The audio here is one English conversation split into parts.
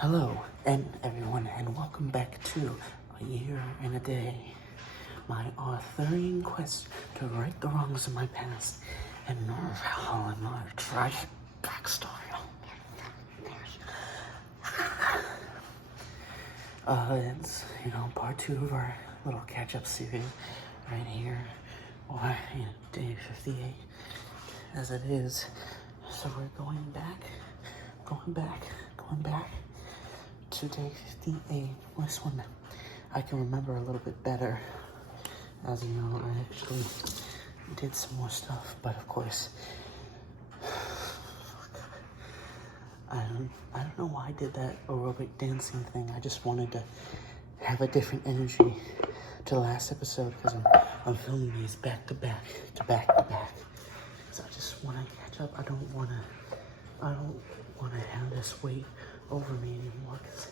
Hello, everyone, and welcome back to A Year and a Day, my Arthurian quest to right the wrongs of my past and unravel my tragic backstory. It's, part 2 of our little catch-up series right here, or, day 58, as it is. So we're going back to day 58. This one I can remember a little bit better. As you know, I actually did some more stuff, but of course, I don't know why I did that aerobic dancing thing. I just wanted to have a different energy to the last episode because I'm filming these back to back. So I just want to catch up. I don't want to have this weight over me anymore because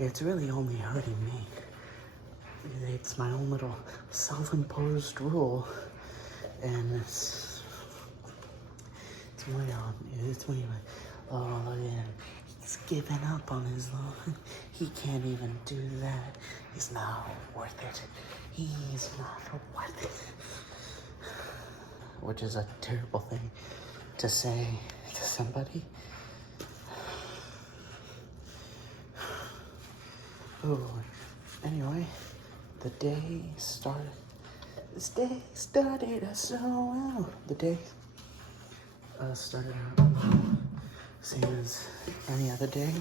it's really only hurting me. It's my own little self-imposed rule, and it's way, oh yeah, he's giving up on his love. He can't even do that. He's not worth it. He's not worth it. Which is a terrible thing to say to somebody. Oh, anyway, the day started. This day started so well. The day started out same as any other day.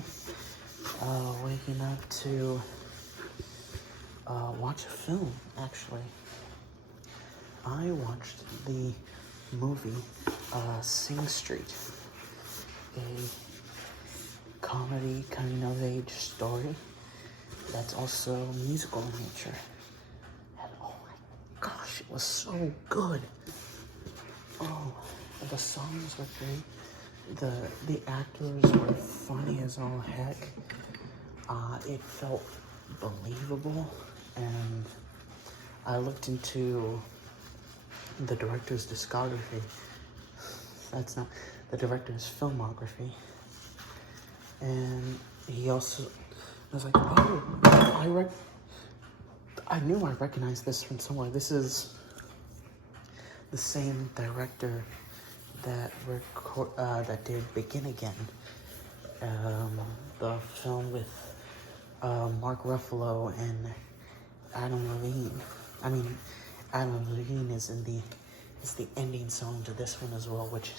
Waking up to watch a film, actually. I watched the movie Sing Street, a comedy coming-of-age story that's also musical in nature. And oh my gosh, it was so good. Oh, the songs were great. The actors were funny as all heck. It felt believable, and I looked into the director's discography. That's not the director's filmography. And he also, I was like, oh, I knew I recognized this from somewhere. This is the same director that did Begin Again, the film with Mark Ruffalo and Adam Levine. Adam Levine is the ending song to this one as well, which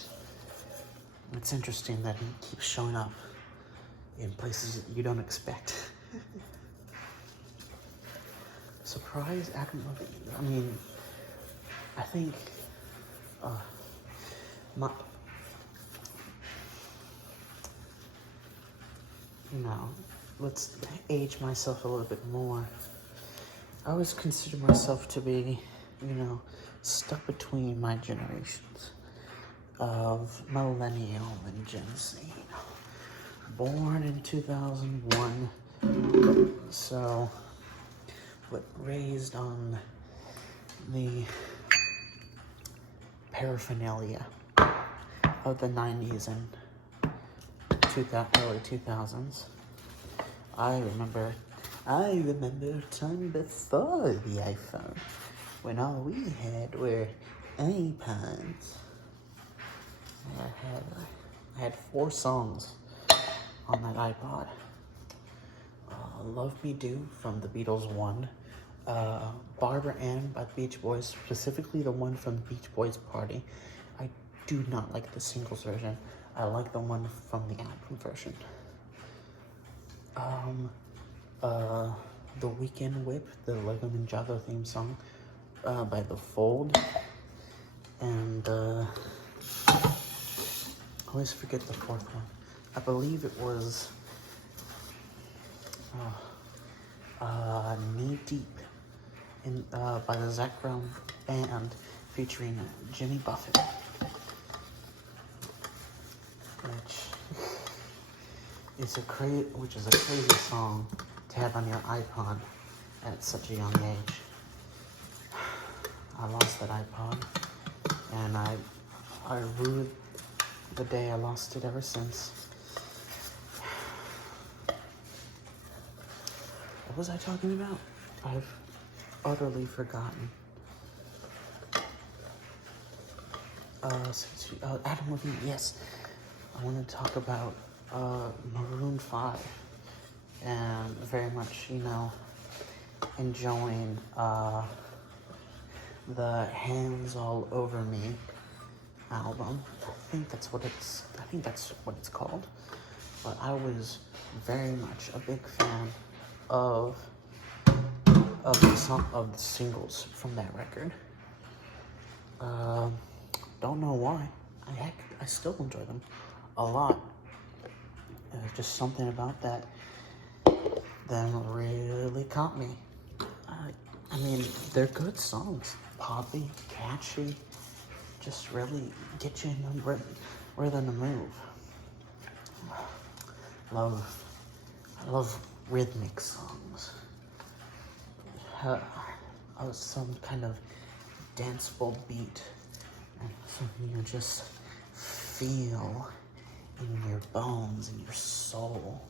it's interesting that he keeps showing up in places you don't expect. Surprise Adam Levine. I think let's age myself a little bit more. I always consider myself to be, stuck between my generations of millennial and Gen Z. Born in 2001, so raised on the paraphernalia of the 90s and early 2000s. I remember a time before the iPhone when all we had were iPods. I had 4 songs on that iPod. Love Me Do from the Beatles 1. Barbara Ann by the Beach Boys, specifically the one from the Beach Boys Party. I do not like the singles version. I like the one from the album version. The Weekend Whip, the Lego Ninjago theme song by The Fold. And always forget the fourth one. I believe it was Knee Deep by the Zac Brown Band featuring Jimmy Buffett, which is a crazy song to have on your iPod at such a young age. I lost that iPod, and I rued the day I lost it ever since. What was I talking about? I've utterly forgotten. Adam Levine, yes. I want to talk about Maroon 5, and very much, enjoying the Hands All Over Me album. I think that's what it's called. But I was very much a big fan of the singles from that record. Don't know why. I still enjoy them a lot. There's just something about that really caught me. I mean, they're good songs. Poppy, catchy, just really get you in the rhythm to move. I love rhythmic songs. Some kind of danceable beat, and something you just feel in your bones, in your soul.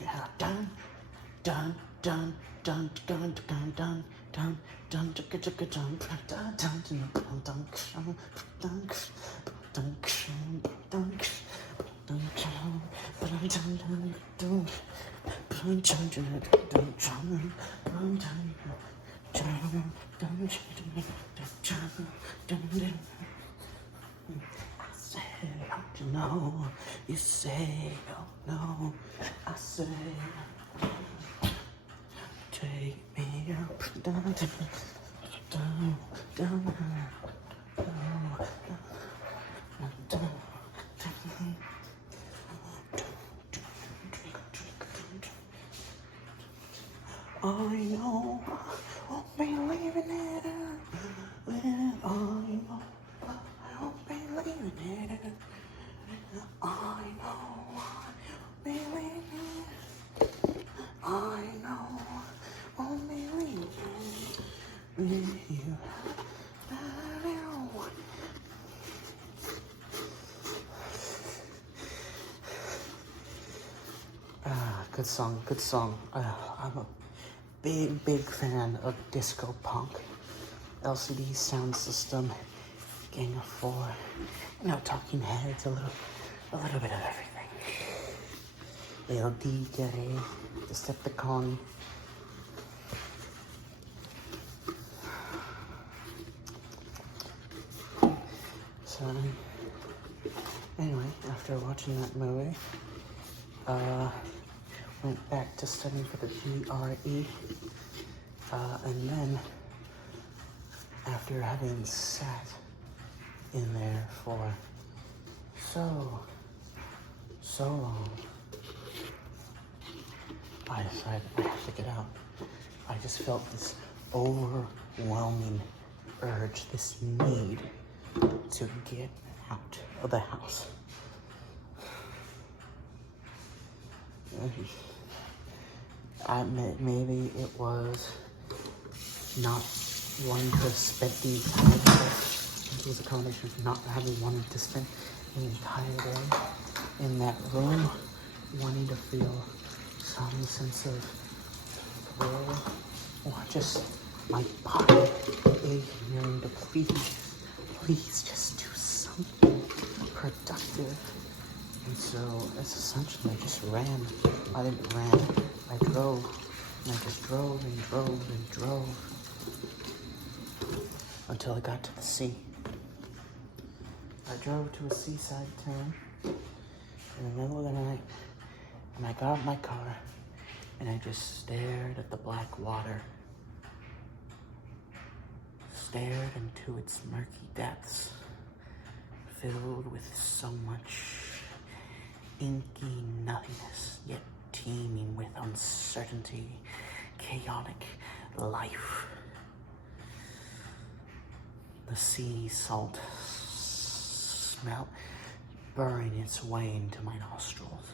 Yeah, dun dun dun dun dun dun dun dun dun dun dun I say, don't you know? You say, oh no. I say, take me up, down, down, down, down. I know I won't be leaving it. I know I won't be leaving it. I know I won't be leaving it. I know I won't be leaving with you. Good song, good song. I'm a big fan of disco punk. LCD Sound System, Gang of Four, Talking Heads, a little bit of everything. LDJ, Decepticon. So, anyway, after watching that movie, went back to studying for the GRE, and then after having sat in there for so long, I decided I have to get out. I just felt this overwhelming urge, this need to get out of the house. Maybe it was not wanting to spend the entire day. It was a combination of not having wanted to spend the entire day in that room, wanting to feel some sense of thrill, or just my body yearning to please just do something productive. And so, it's essentially, I just ran. I didn't ran, I drove. And I just drove and drove and drove until I got to the sea. I drove to a seaside town in the middle of the night, and I got in my car, and I just stared at the black water. stared into its murky depths, filled with so much inky nothingness, yet teeming with uncertainty, chaotic life. The sea salt smell burrowing its way into my nostrils.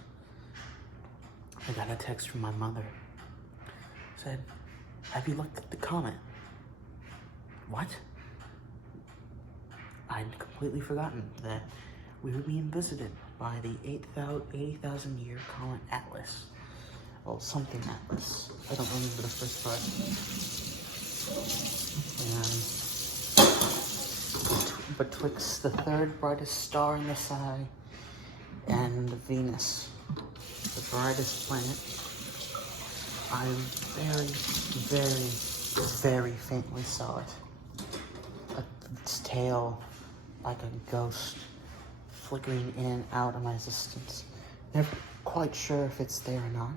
I got a text from my mother. Said, "Have you looked at the comet?" What? I'd completely forgotten that we were being visited by the 80,000 year comet Atlas. Well, something Atlas. I don't remember the first part. And betwixt the third brightest star in the sky and Venus, the brightest planet, I very faintly saw it. Its tail like a ghost flickering in and out of my existence. Never quite sure if it's there or not,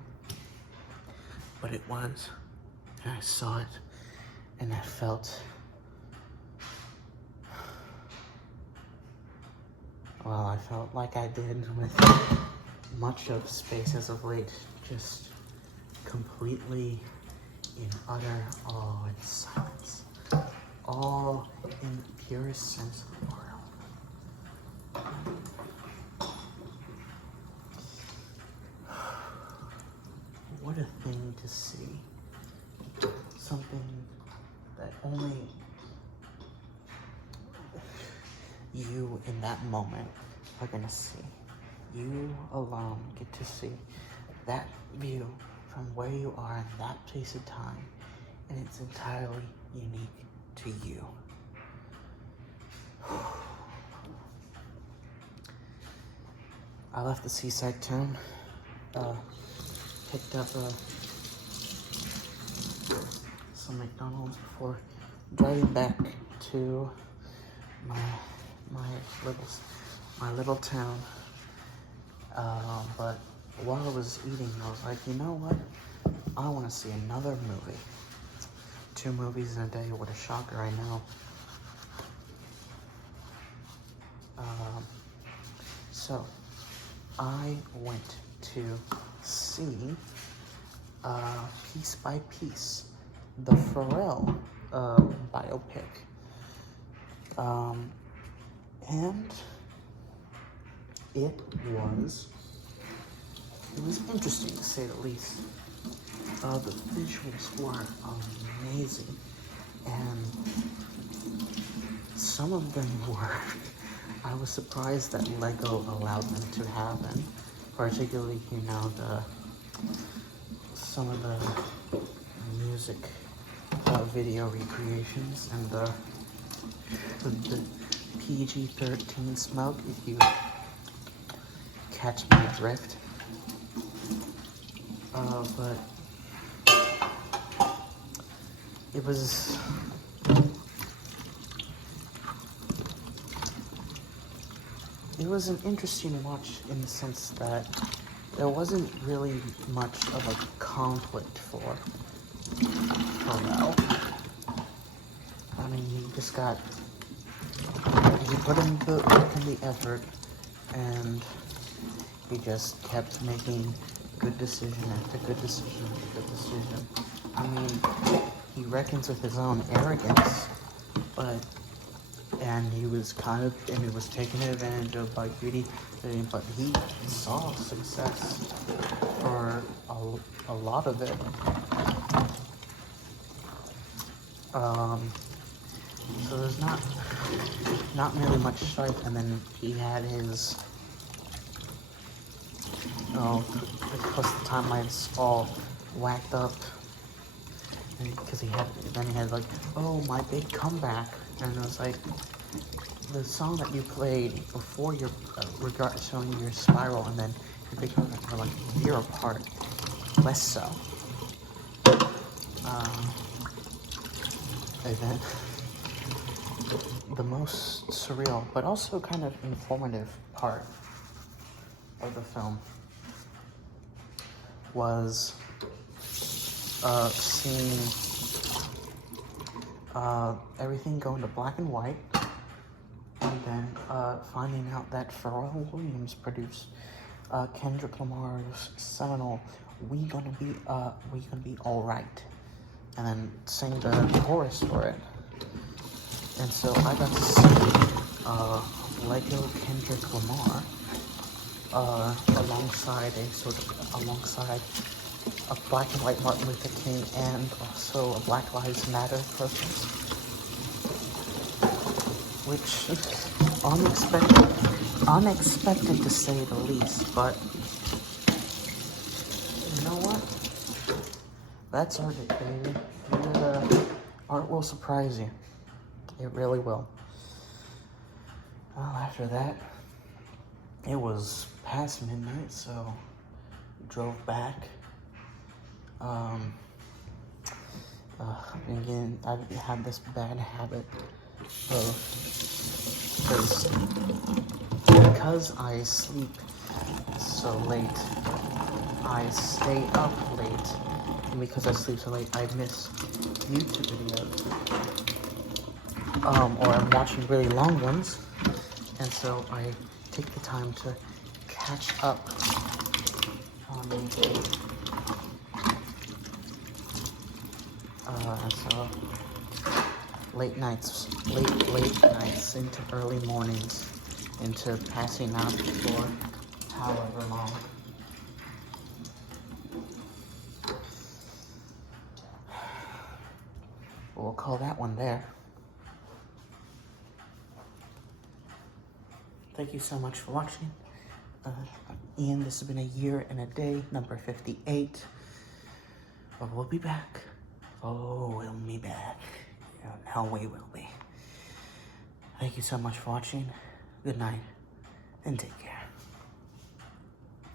but it was. And I saw it, and I felt, well, I felt like I did with much of space as of late, just completely in utter awe and silence. All in the purest sense of the word. What a thing to see. Something that only you in that moment are gonna see. You alone get to see that view from where you are in that place of time, and it's entirely unique to you. I left the seaside town, picked up some McDonald's before driving back to my little town. But while I was eating, I was like, you know what? I want to see another movie. 2 movies in a day, what a shocker, I know. So I went to see Piece by Piece, the Pharrell biopic. And it was interesting to say the least. The visuals were amazing, and some of them were, I was surprised that Lego allowed them to happen, particularly, some of the music video recreations and the PG-13 smoke, if you catch my drift. But it was an interesting watch in the sense that there wasn't really much of a conflict for Pharrell. I mean, he put in the work and the effort, and he just kept making good decision after good decision after good decision. I mean, he reckons with his own arrogance, and he was taken advantage of by greedy, but he saw success for a lot of it. So there's not really much strife, and then he had his, because the timelines all whacked up, because he had like, oh, my big comeback, and it was like, the song that you played before your showing your spiral, and then your big comeback were like a year apart, less so. And then the most surreal, but also kind of informative part of the film was seeing everything going to black and white, and then finding out that Pharrell Williams produced Kendrick Lamar's seminal "We Gonna Be Alright," and then sing the chorus for it. And so I got to see Lego Kendrick Lamar alongside a black and white Martin Luther King and also a Black Lives Matter protest, which unexpected to say the least, but you know what? That's art, baby. Art will surprise you. It really will. Well, after that, it was past midnight, so drove back. I've had this bad habit of, because I sleep so late, I stay up late, and because I sleep so late, I miss YouTube videos, or I'm watching really long ones, and so I take the time to catch up on YouTube. And so late nights into early mornings, into passing out for however long. We'll call that one there. Thank you so much for watching. Ian, this has been a year and a day, number 58. But we'll be back. Oh, we'll be back. No, we will be. Thank you so much for watching. Good night, and take care.